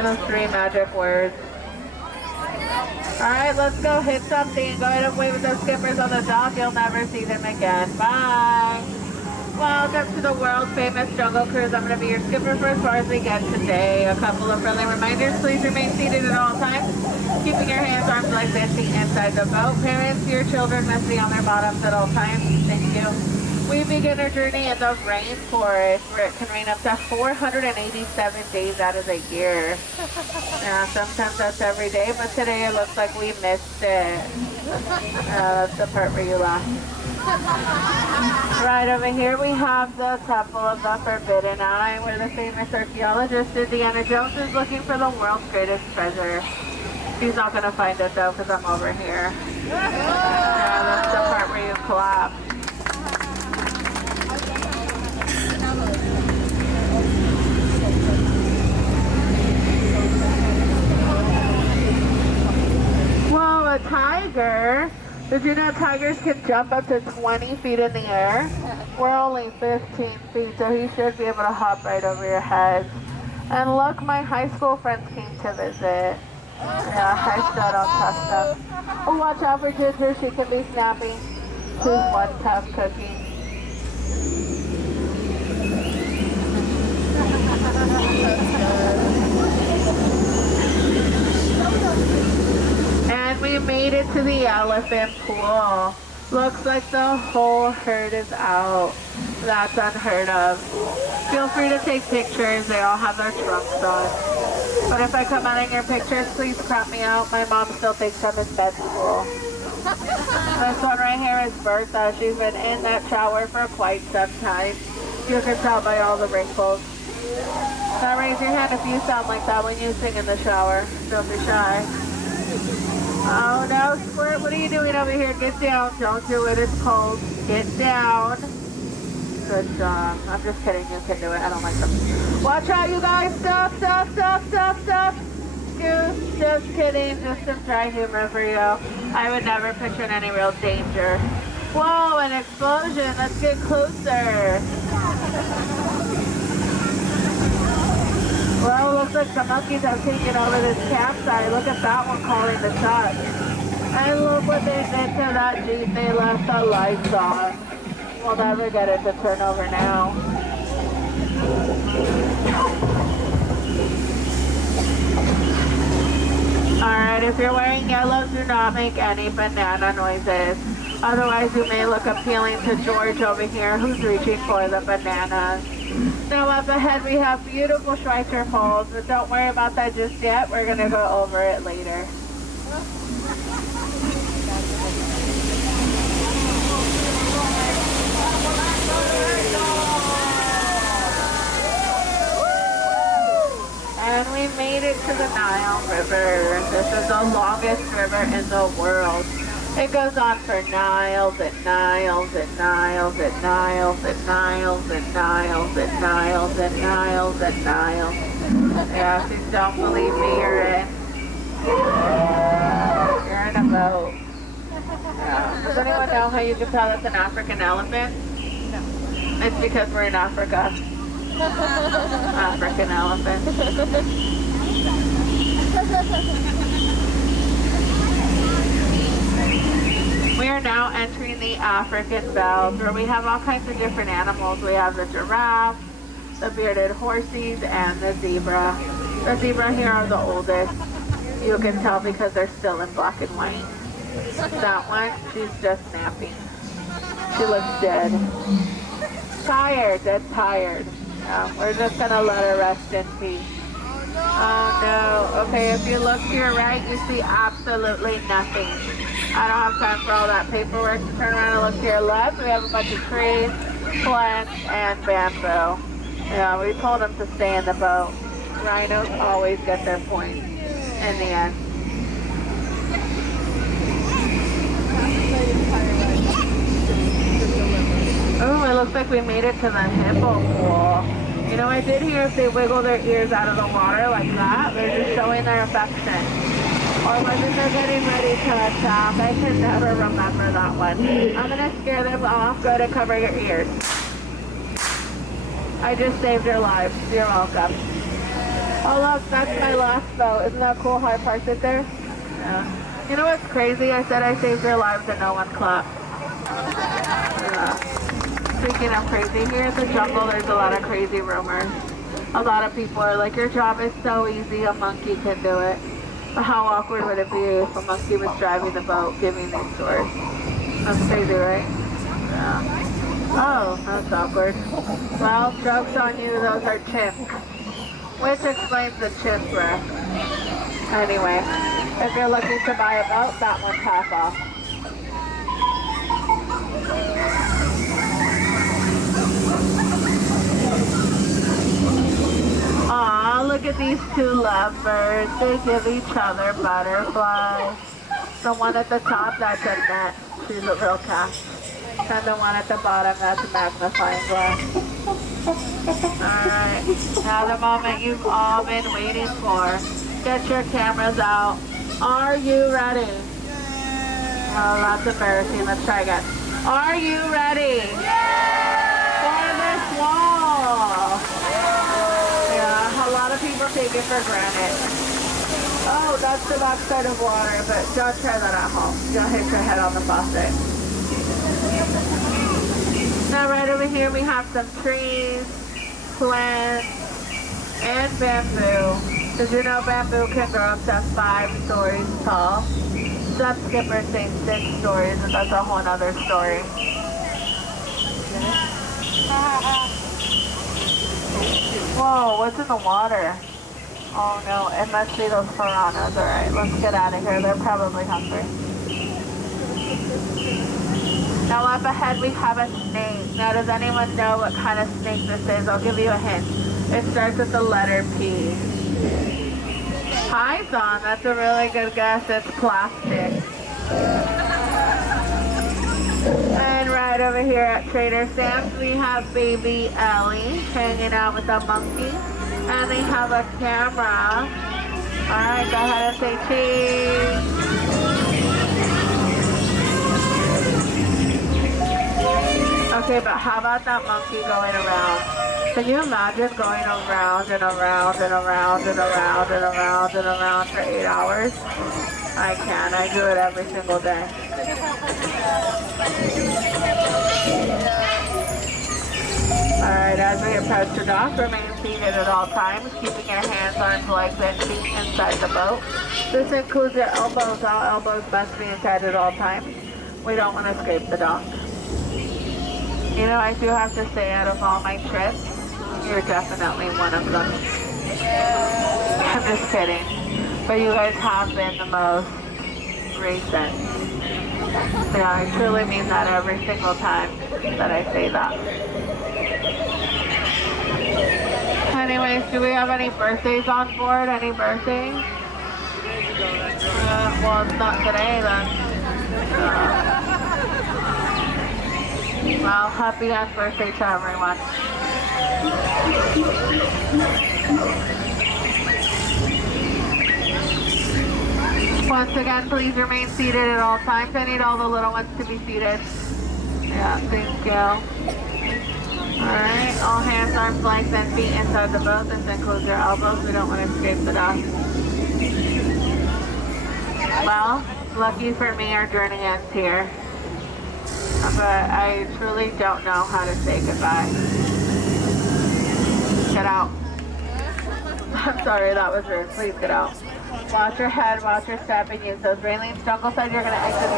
for those 3 magic words. Alright, let's go hit something. Go ahead and wave with those skippers on the dock. You'll never see them again. Bye. Welcome to the world famous Jungle Cruise. I'm going to be your skipper for as far as we get today. A couple of friendly reminders. Please remain seated at all times. Keeping your hands, arms, legs, and feet inside the boat. Parents, your children must be on their bottoms at all times. Thank you. We begin our journey in the rainforest where it can rain up to 487 days out of the year. Yeah, sometimes that's every day, but today it looks like we missed it. That's the part where you laugh. Right over here we have the Temple of the Forbidden Eye, where the famous archaeologist Indiana Jones is looking for the world's greatest treasure. He's not going to find it though, because I'm over here. Yeah, that's the part where you clap. Whoa, a tiger? Did you know tigers can jump up to 20 feet in the air? We're only 15 feet, so he should be able to hop right over your head. And look, my high school friends came to visit. Yeah, I still don't trust them. Oh, watch out for Ginger, she can be snappy. She's one tough cookie. And we made it to the elephant pool. Looks like the whole herd is out. That's unheard of. Feel free to take pictures. They all have their trunks on. But if I come out in your pictures, please crop me out. My mom still thinks I'm in med school. This one right here is Bertha. She's been in that shower for quite some time. You can tell by all the wrinkles. Now raise your hand if you sound like that when you sing in the shower. Don't be shy. Oh no, Squirt, what are you doing over here? Get down. Don't do it, it's cold. Get down. Good job. I'm just kidding, you can do it. I don't like them. Watch out, you guys. Stop. Goose, just kidding. Just some dry humor for you. I would never picture in any real danger. Whoa, an explosion. Let's get closer. Well, looks like the monkeys have taken over this campsite. Look at that one calling the shots. And look what they did to that Jeep. They left the lights on. We'll never get it to turn over now. Alright, if you're wearing yellow, do not make any banana noises. Otherwise, you may look appealing to George over here, who's reaching for the bananas. Now up ahead we have beautiful Schweitzer Falls, but don't worry about that just yet. We're going to go over it later. And we made it to the Nile River. This is the longest river in the world. It goes on for miles and miles and miles and miles and miles and miles and miles and miles and miles. Yeah, if you don't believe me, you're in a boat. Yeah. Does anyone know how you can tell it's an African elephant? No. It's because we're in Africa. African elephant. We are now entering the African veldt, where we have all kinds of different animals. We have the giraffe, the bearded horses, and the zebra. The zebra here are the oldest. You can tell because they're still in black and white. That one, she's just napping. She looks dead. Tired, dead tired. Yeah, we're just gonna let her rest in peace. Oh no. Okay, if you look to your right, you see absolutely nothing. I don't have time for all that paperwork. Turn around and look to your left. We have a bunch of trees, plants, and bamboo. Yeah, we told them to stay in the boat. Rhinos always get their points in the end. Oh, it looks like we made it to the hippo pool. You know, I did hear if they wiggle their ears out of the water like that, they're just showing their affection. Or wasn't they getting ready to attack? I can never remember that one. I'm going to scare them off. Go ahead and cover your ears. I just saved your lives. You're welcome. Oh look, that's my last boat. Isn't that cool how I parked it there? Yeah. You know what's crazy? I said I saved your lives and no one clapped. Yeah. Speaking of crazy, here in the jungle there's a lot of crazy rumors. A lot of people are like, your job is so easy, a monkey can do it. But how awkward would it be if a monkey was driving the boat giving these stories? That's crazy, right? Yeah. Oh, that's awkward. Well, joke's on you, those are chimps. Which explains the chimp breath. Anyway, if you're looking to buy a boat, that one's half off. Aw, look at these two lovebirds. They give each other butterflies. The one at the top, that's a net. She's a real cat. And the one at the bottom, that's a magnifying glass. Alright, now the moment you've all been waiting for. Get your cameras out. Are you ready? Oh, that's embarrassing. Let's try again. Are you ready? For this wall? Yeah, a lot of people take it for granted. Oh, that's the backside of water, but don't try that at home. You'll hit your head on the faucet. Now right over here we have some trees, plants, and bamboo. Did you know bamboo can grow up to 5 stories tall? Some skippers say 6 stories, and that's a whole other story. Whoa, what's in the water? Oh no, it must be those piranhas. Alright, let's get out of here. They're probably hungry. Now up ahead we have a snake. Now does anyone know what kind of snake this is? I'll give you a hint. It starts with the letter P. Python, that's a really good guess. It's plastic. And right over here at Trader Sam's we have baby Ellie hanging out with a monkey. And they have a camera. Alright, go ahead and say cheese. Okay, but how about that monkey going around? Can you imagine going around and around and around and around and around and around for 8 hours? I can. I do it every single day. Alright, as we approach the dock, remain seated at all times, keeping your hands, arms, legs, and feet inside the boat. This includes your elbows. All elbows must be inside at all times. We don't want to scrape the dock. You know, I do have to say, out of all my trips, you're definitely one of them. I'm just kidding. But you guys have been the most recent. Yeah, I truly mean that every single time that I say that. Anyways, do we have any birthdays on board? Any birthdays? Well, it's not today then. Well, happy birthday to everyone. Once again, please remain seated at all times. I need all the little ones to be seated. Yeah, thank you. Alright, all hands, arms, legs, and feet inside the boat. This includes your elbows. We don't want to escape the dock. Well, lucky for me, our journey ends here. But I truly don't know how to say goodbye. Get out. I'm sorry, that was rude. Please get out. Watch your head, watch your step, and use those railings. Don't go side, you're going to exit.